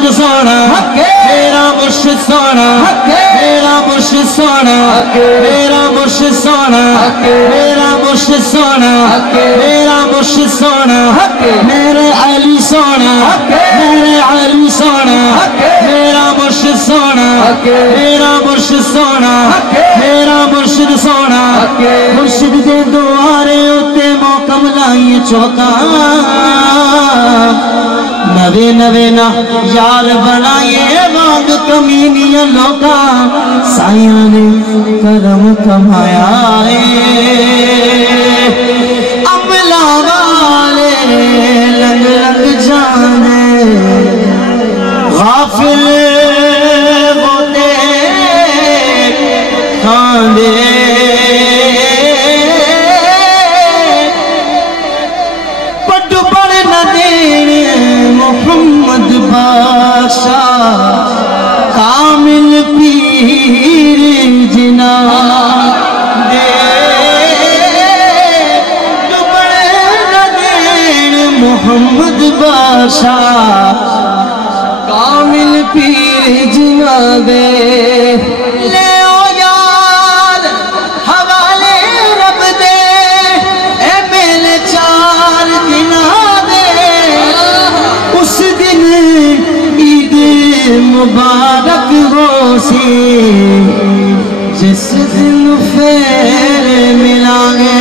مرشد سونا میرا مرشد سونا میرا مرشد سونا میرا مرشد سونا میرا مرشد سونا میرا مرشد سونا میرے علی سونا میرے علی سونا میرا مرشد سونا میرا مرشد سونا میرا مرشد سونا مرشد دے دوارے اتے موقع لائیے چوکا نوے نوے نا یار بنائیے وانگ کمینیاں لوکا سائیاں نے کرم کمایا عملہ والے لنگ لنگ جانے غافل ہوتے کھاندے پٹ پڑ نہ دینے محمد بادشاہ کامل پیر جنا دے پڑ نہ دینے محمد بادشاہ کامل پیر جنا دے لے او یار حوالے رب دے اے میلے 4 دنا دے اس دن عید مبارک ہو سی جس دن پھر ملائیں گے